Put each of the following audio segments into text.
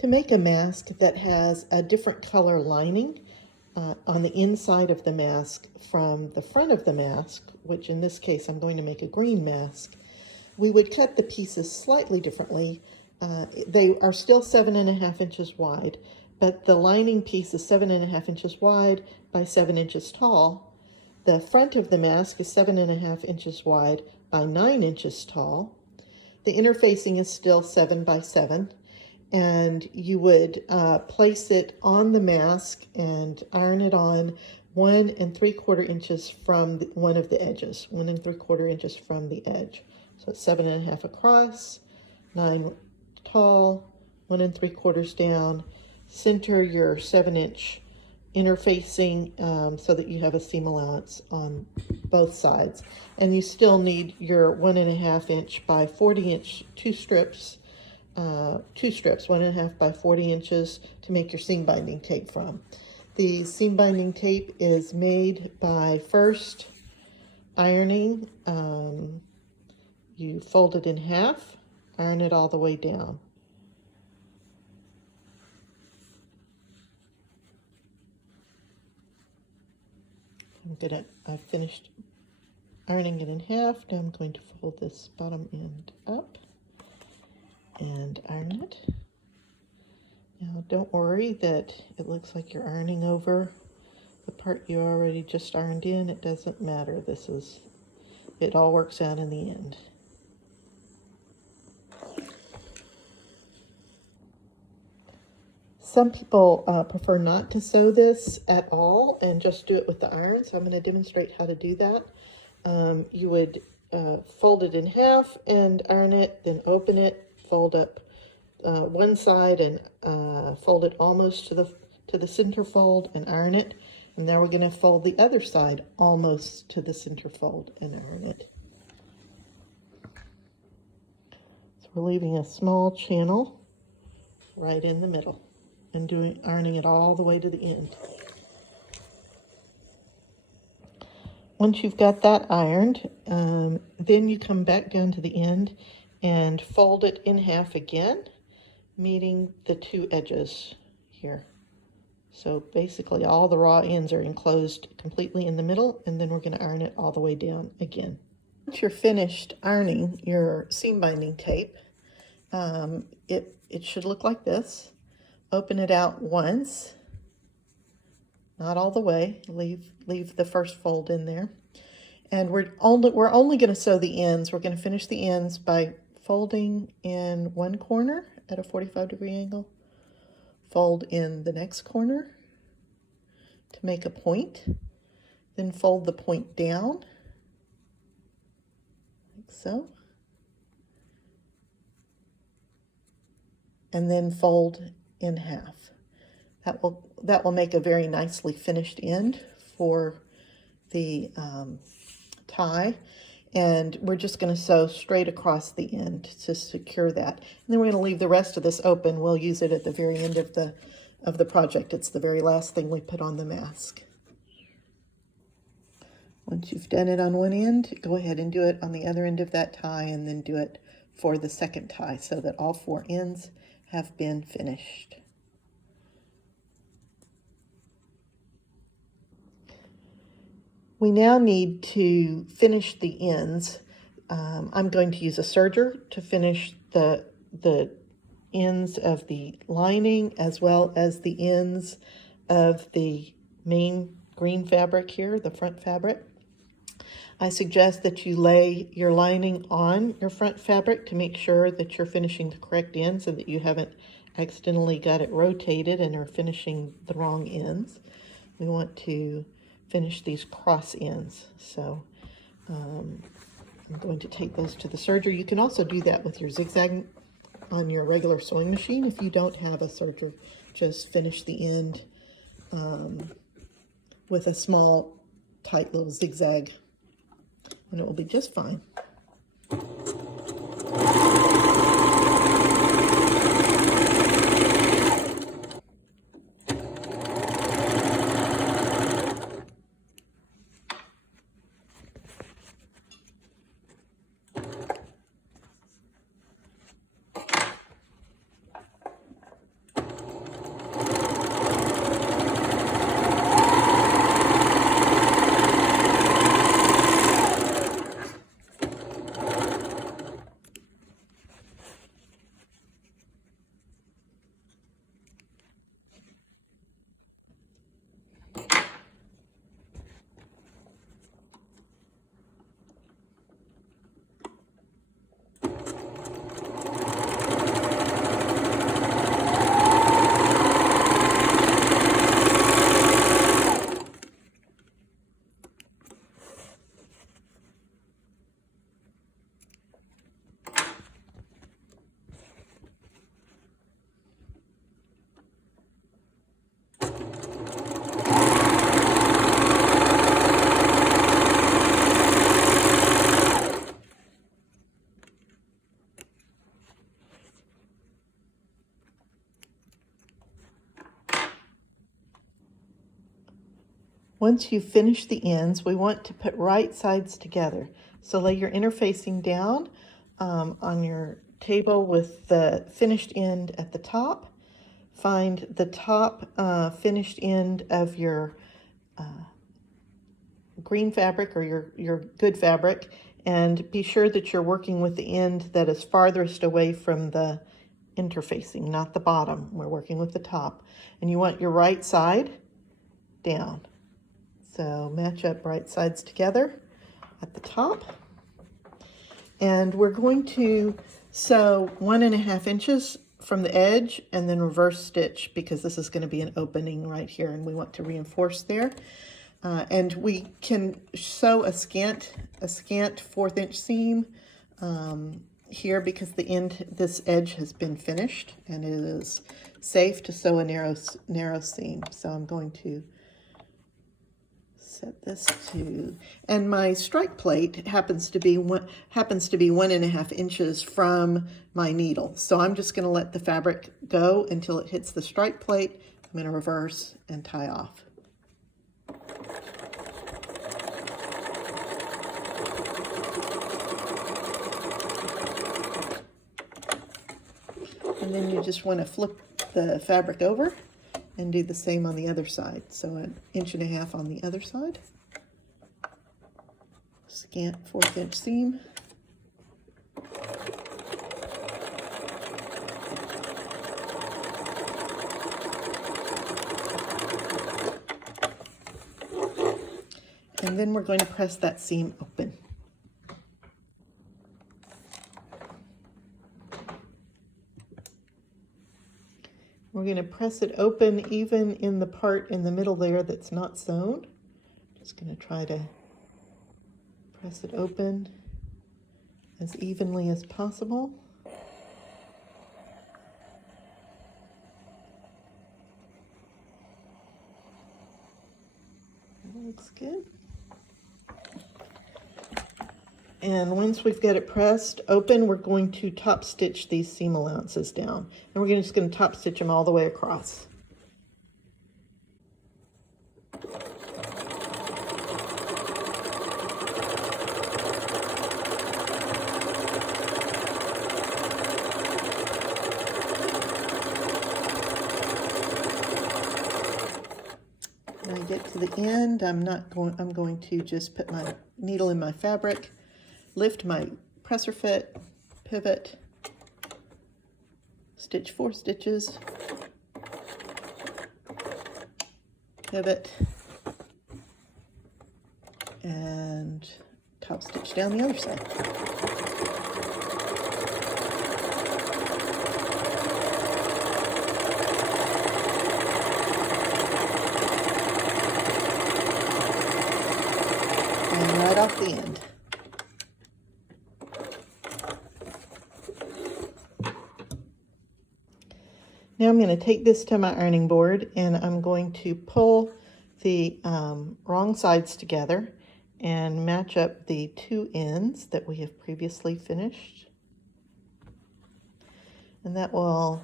To make a mask that has a different color lining on the inside of the mask from the front of the mask, which in this case I'm going to make a green mask, we would cut the pieces slightly differently. They are still 7.5 inches wide, but the lining piece is 7.5 inches wide by 7 inches tall. The front of the mask is 7.5 inches wide by 9 inches tall. The interfacing is still 7 by 7. And you would place it on the mask and iron it on 1 3/4 inches from one of the edges, 1 3/4 inches from the edge. So it's 7.5 across, 9 tall, 1 3/4 down. Center your 7-inch interfacing so that you have a seam allowance on both sides. And you still need your 1.5 inch by 40 inch two strips, 1.5 by 40 inches to make your seam binding tape from. The seam binding tape is made by first ironing. You fold it in half, iron it all the way down. I've finished ironing it in half. Now I'm going to fold this bottom end up and iron it. Now don't worry that it looks like you're ironing over the part you already just ironed in. It doesn't matter. It all works out in the end. Some people prefer not to sew this at all and just do it with the iron, so I'm going to demonstrate how to do that. You would fold it in half and iron it, then open it, fold up one side and fold it almost to the center fold and iron it. And now we're going to fold the other side almost to the center fold and iron it. So we're leaving a small channel right in the middle and ironing it all the way to the end. Once you've got that ironed, then you come back down to the end and fold it in half again, meeting the two edges here. So basically all the raw ends are enclosed completely in the middle, and then we're going to iron it all the way down again. Once you're finished ironing your seam binding tape, it should look like this. Open it out once, not all the way, leave the first fold in there. And we're only going to sew the ends. We're going to finish the ends by folding in one corner at a 45-degree angle, fold in the next corner to make a point, then fold the point down, like so, and then fold in half. That will make a very nicely finished end for the tie. And we're just going to sew straight across the end to secure that. And then we're going to leave the rest of this open. We'll use it at the very end of the project. It's the very last thing we put on the mask. Once you've done it on one end, go ahead and do it on the other end of that tie, and then do it for the second tie so that all 4 ends have been finished. We now need to finish the ends. I'm going to use a serger to finish the ends of the lining as well as the ends of the main green fabric here, the front fabric. I suggest that you lay your lining on your front fabric to make sure that you're finishing the correct ends so that you haven't accidentally got it rotated and are finishing the wrong ends. We want to finish these cross ends. So I'm going to take those to the serger. You can also do that with your zigzag on your regular sewing machine. If you don't have a serger, just finish the end with a small, tight little zigzag, and it will be just fine. Once you finish the ends, we want to put right sides together. So lay your interfacing down on your table with the finished end at the top. Find the top finished end of your green fabric or your good fabric, and be sure that you're working with the end that is farthest away from the interfacing, not the bottom. We're working with the top. And you want your right side down. So match up right sides together at the top. And we're going to sew 1.5 inches from the edge and then reverse stitch, because this is going to be an opening right here and we want to reinforce there. And we can sew a scant 1/4 inch seam here, because this edge has been finished and it is safe to sew a narrow seam. So I'm going to set this to, and my strike plate happens to be 1.5 inches from my needle. So I'm just going to let the fabric go until it hits the strike plate. I'm going to reverse and tie off. And then you just want to flip the fabric over and do the same on the other side. So 1.5 inches on the other side. Scant 1/4 inch seam. And then we're going to press that seam open. We're going to press it open even in the part in the middle there that's not sewn. Just going to try to press it open as evenly as possible. That looks good. And once we've got it pressed open, we're going to top stitch these seam allowances down. And we're just going to top stitch them all the way across. When I get to the end, I'm going to just put my needle in my fabric, lift my presser fit, pivot, stitch 4 stitches, pivot, and top stitch down the other side. And right off the end. Now I'm going to take this to my ironing board and I'm going to pull the wrong sides together and match up the 2 ends that we have previously finished. And that will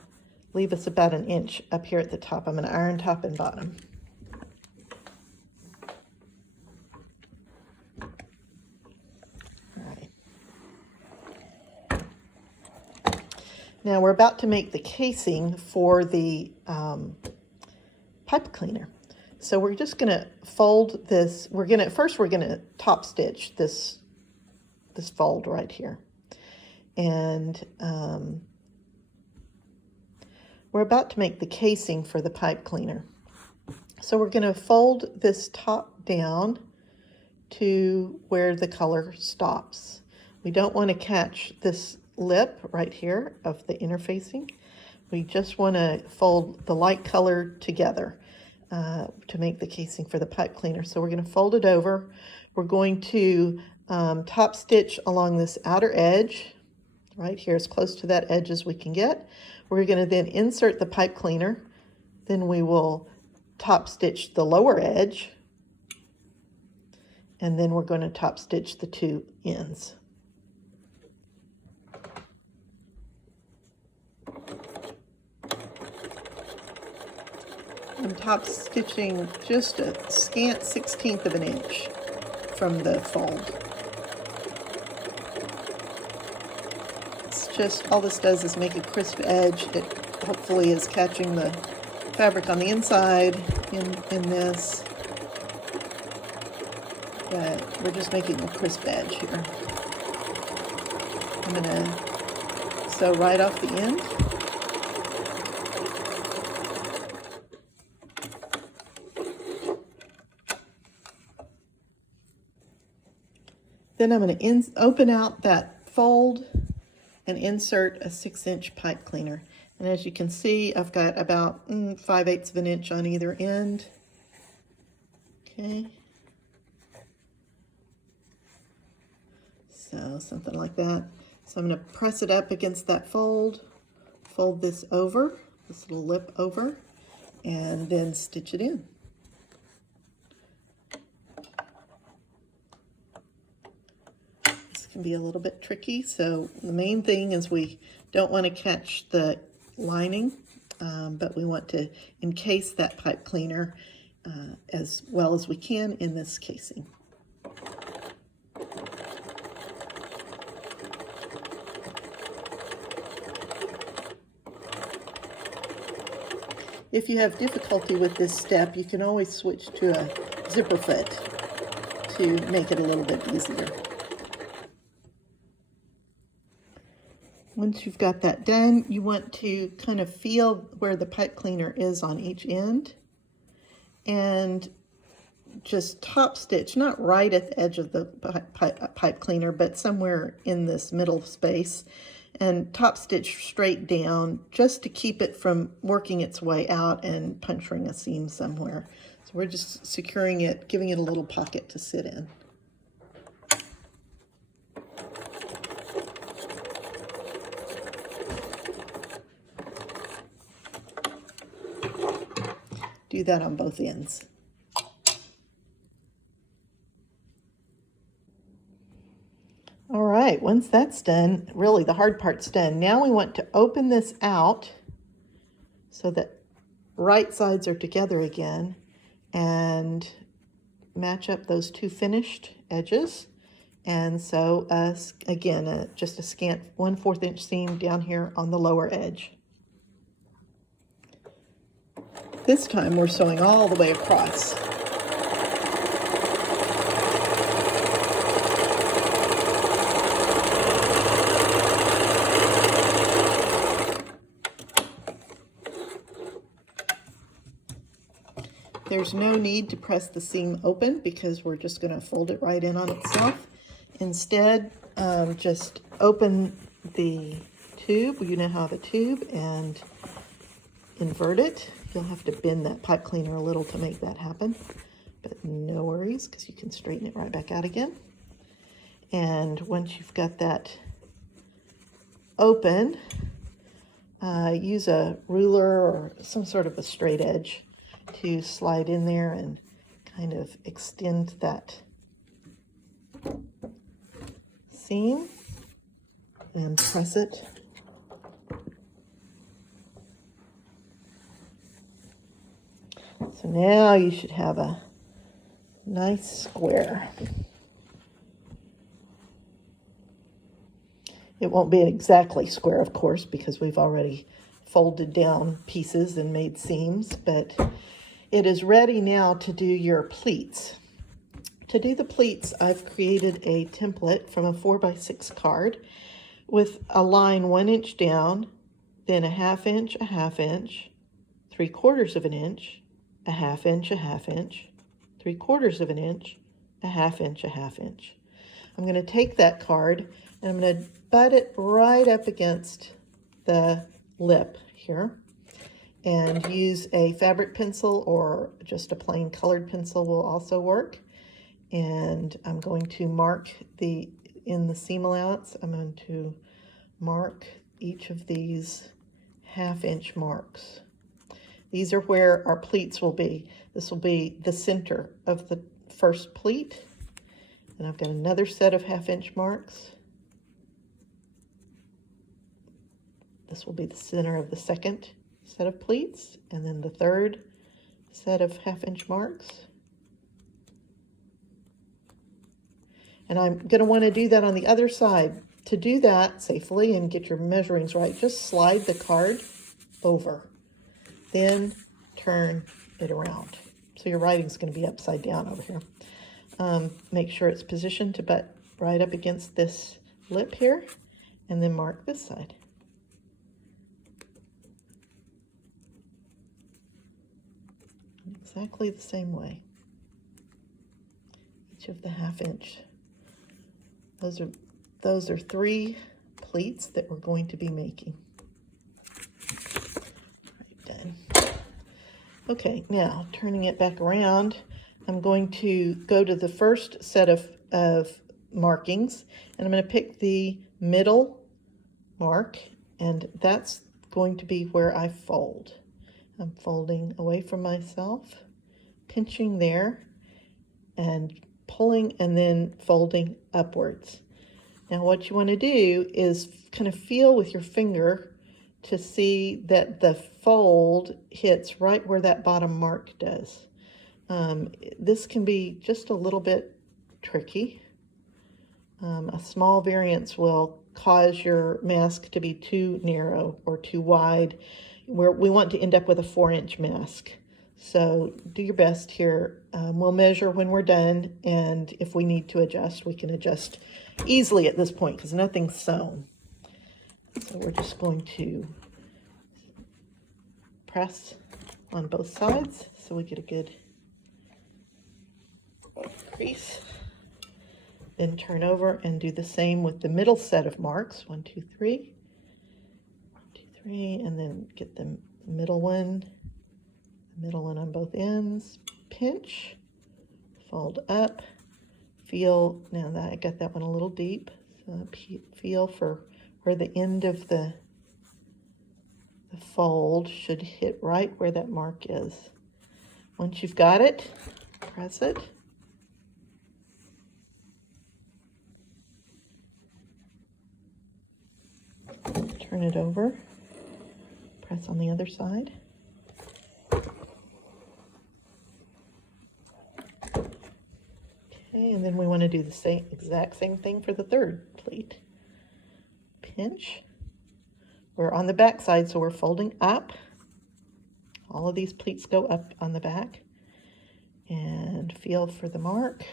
leave us about 1 inch up here at the top. I'm going to iron top and bottom. Now we're about to make the casing for the pipe cleaner. So we're just going to fold this. First we're going to top stitch this fold right here. And we're about to make the casing for the pipe cleaner. So we're going to fold this top down to where the color stops. We don't want to catch this lip right here of the interfacing. We just want to fold the light color together to make the casing for the pipe cleaner. So we're going to fold it over. We're going to top stitch along this outer edge right here, as close to that edge as we can get. We're going to then insert the pipe cleaner. Then we will top stitch the lower edge, and then we're going to top stitch the 2 ends. I'm top stitching just a scant 1/16 of an inch from the fold. It's just, all this does is make a crisp edge. It hopefully is catching the fabric on the inside in this, but we're just making a crisp edge here. I'm gonna sew right off the end. Then I'm going to open out that fold and insert a 6-inch pipe cleaner. And as you can see, I've got about 5/8 of an inch on either end. Okay. So something like that. So I'm going to press it up against that fold, fold this over, this little lip over, and then stitch it in. Can be a little bit tricky, so the main thing is we don't want to catch the lining, but we want to encase that pipe cleaner as well as we can in this casing. If you have difficulty with this step, you can always switch to a zipper foot to make it a little bit easier. Once you've got that done, you want to kind of feel where the pipe cleaner is on each end and just top stitch, not right at the edge of the pipe cleaner, but somewhere in this middle space, and top stitch straight down just to keep it from working its way out and puncturing a seam somewhere. So we're just securing it, giving it a little pocket to sit in. Do that on both ends. All right, once that's done, really the hard part's done. Now we want to open this out so that right sides are together again and match up those two finished edges. And sew again, just a scant 1/4 inch seam down here on the lower edge. This time we're sewing all the way across. There's no need to press the seam open because we're just going to fold it right in on itself. Instead, just open the tube, you know how the tube, and invert it. You'll have to bend that pipe cleaner a little to make that happen, but no worries because you can straighten it right back out again. And once you've got that open, use a ruler or some sort of a straight edge to slide in there and kind of extend that seam and press it. So now you should have a nice square. It won't be exactly square, of course, because we've already folded down pieces and made seams, but it is ready now to do your pleats. To do the pleats, I've created a template from a 4x6 card with a line 1 inch down, then a 1/2 inch, a 1/2 inch, 3/4 of an inch, a 1/2 inch, a 1/2 inch, 3/4 of an inch, a 1/2 inch, a 1/2 inch. I'm going to take that card and I'm going to butt it right up against the lip here and use a fabric pencil or just a plain colored pencil will also work. And I'm going to mark in the seam allowance, I'm going to mark each of these 1/2 inch marks. These are where our pleats will be. This will be the center of the first pleat. And I've got another set of 1/2 inch marks. This will be the center of the second set of pleats, and then the third set of 1/2" marks. And I'm going to want to do that on the other side. To do that safely and get your measurings right, just slide the card over. Then turn it around. So your writing's going to be upside down over here. Make sure it's positioned to butt right up against this lip here, and then mark this side. Exactly the same way. Each of the 1/2". Those are 3 pleats that we're going to be making. Right, done. Okay, now turning it back around, I'm going to go to the first set of markings, and I'm going to pick the middle mark, and that's going to be where I fold. I'm folding away from myself, pinching there, and pulling, and then folding upwards. Now what you want to do is kind of feel with your finger to see that the fold hits right where that bottom mark does. This can be just a little bit tricky. A small variance will cause your mask to be too narrow or too wide, where we want to end up with a 4" mask. So do your best here. We'll measure when we're done, and if we need to adjust, we can adjust easily at this point because nothing's sewn. So we're just going to press on both sides so we get a good crease. Then turn over and do the same with the middle set of marks. 1, 2, 3. 1, 2, 3, and then get the middle one on both ends. Pinch, fold up, feel. Now that I got that one a little deep, so feel for where the end of the fold should hit right where that mark is. Once you've got it, press it. Turn it over, press on the other side. Okay, and then we want to do the exact same thing for the third pleat. Pinch. We're on the back side, so we're folding up. All of these pleats go up on the back. And feel for the mark.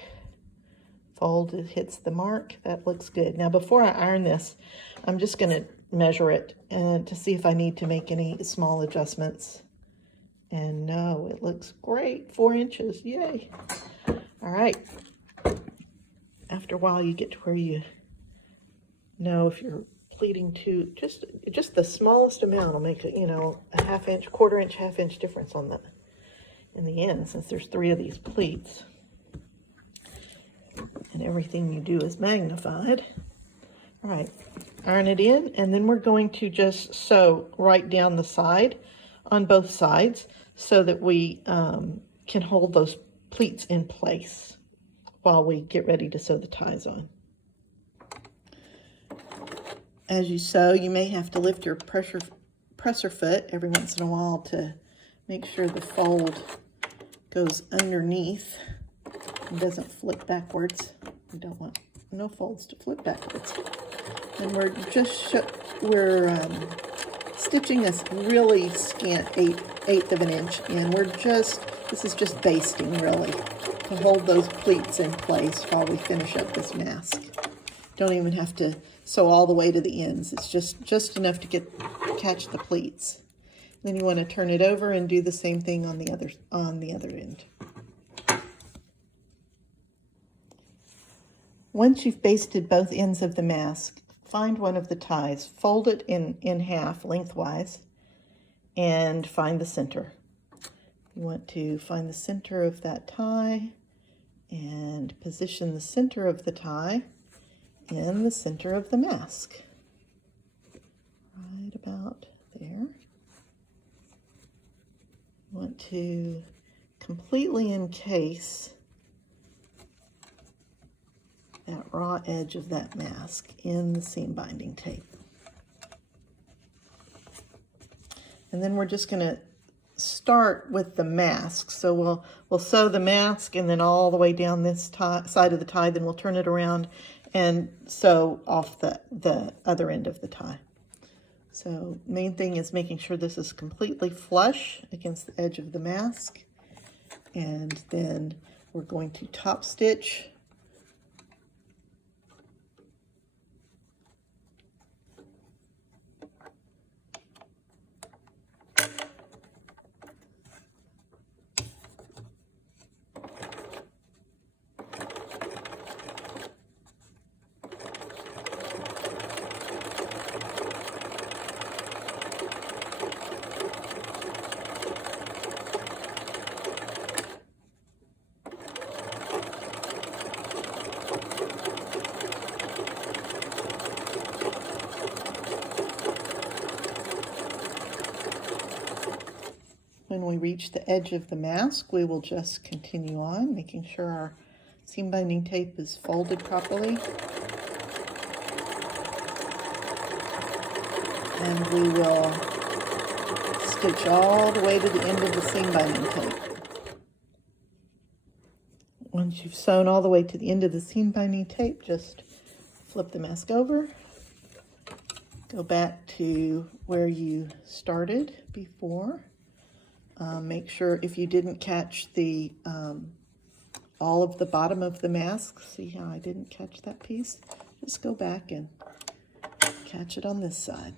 Fold, it hits the mark. That looks good. Now before I iron this, I'm just going to measure it and to see if I need to make any small adjustments. And no, it looks great. 4 inches, yay. All right. After a while, you get to where you know if you're pleating to just the smallest amount will make it, a 1/2 inch, 1/4 inch, 1/2 inch difference on in the end, since there's 3 of these pleats. And everything you do is magnified. All right, iron it in, and then we're going to just sew right down the side on both sides so that we can hold those pleats in place while we get ready to sew the ties on. As you sew, you may have to lift your presser foot every once in a while to make sure the fold goes underneath and doesn't flip backwards. We don't want no folds to flip backwards. And we're stitching this really scant eighth of an inch, and this is just basting really to hold those pleats in place while we finish up this mask. Don't even have to sew all the way to the ends. It's just enough to catch the pleats. Then you want to turn it over and do the same thing on the other end. Once you've basted both ends of the mask, find one of the ties, fold it in half lengthwise, and find the center. You want to find the center of that tie and position the center of the tie in the center of the mask. Right about there. You want to completely encase that raw edge of that mask in the seam binding tape. And then we're just going to start with the mask. So we'll sew the mask and then all the way down this side of the tie, then we'll turn it around and sew off the other end of the tie. So main thing is making sure this is completely flush against the edge of the mask. And then we're going to top stitch When we reach the edge of the mask, we will just continue on, making sure our seam binding tape is folded properly. And we will stitch all the way to the end of the seam binding tape. Once you've sewn all the way to the end of the seam binding tape, just flip the mask over, go back to where you started before. Make sure if you didn't catch the all of the bottom of the mask, see how I didn't catch that piece? Just go back and catch it on this side.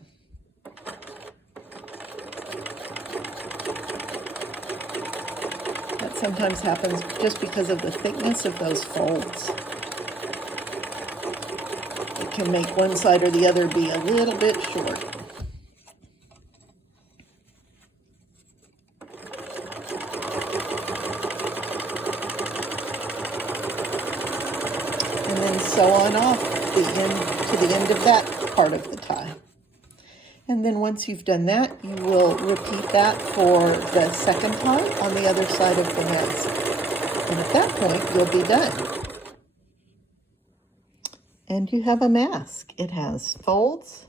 That sometimes happens just because of the thickness of those folds. It can make one side or the other be a little bit short. And then sew on off the end to the end of that part of the tie. And then once you've done that, you will repeat that for the second tie on the other side of the mask. And at that point, you'll be done. And you have a mask. It has folds.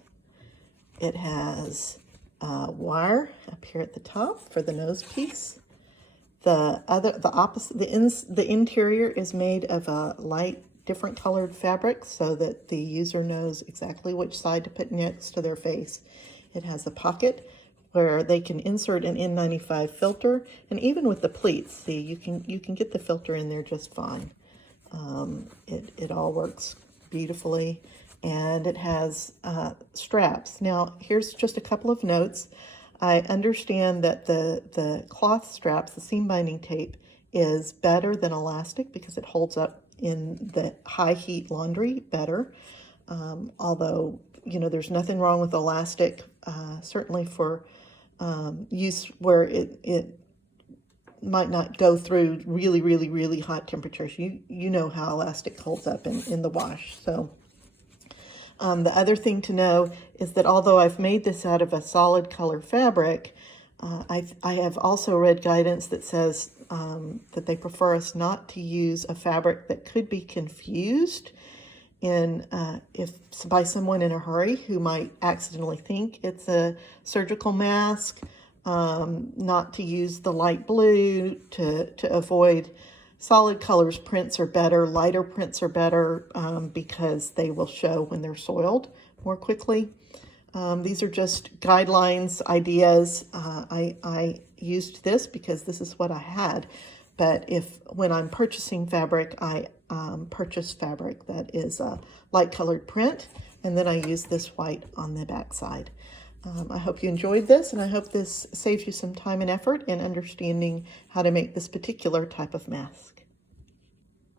It has wire up here at the top for the nose piece. The interior is made of a light, different colored fabric so that the user knows exactly which side to put next to their face. It has a pocket where they can insert an N95 filter, and even with the pleats, see, you can get the filter in there just fine. It all works beautifully, and it has straps. Now, here's just a couple of notes. I understand that the cloth straps, the seam binding tape, is better than elastic because it holds up in the high heat laundry better. Although, you know, there's nothing wrong with elastic, certainly for use where it might not go through really, really, really hot temperatures. You know how elastic holds up in the wash. So the other thing to know is that although I've made this out of a solid color fabric, I have also read guidance that says that they prefer us not to use a fabric that could be confused if by someone in a hurry who might accidentally think it's a surgical mask, not to use the light blue, to avoid solid colors. Prints are better, lighter prints are better because they will show when they're soiled more quickly. These are just guidelines, ideas. I used this because this is what I had. But when I'm purchasing fabric, I purchase fabric that is a light colored print, and then I use this white on the back side. I hope you enjoyed this, and I hope this saves you some time and effort in understanding how to make this particular type of mask.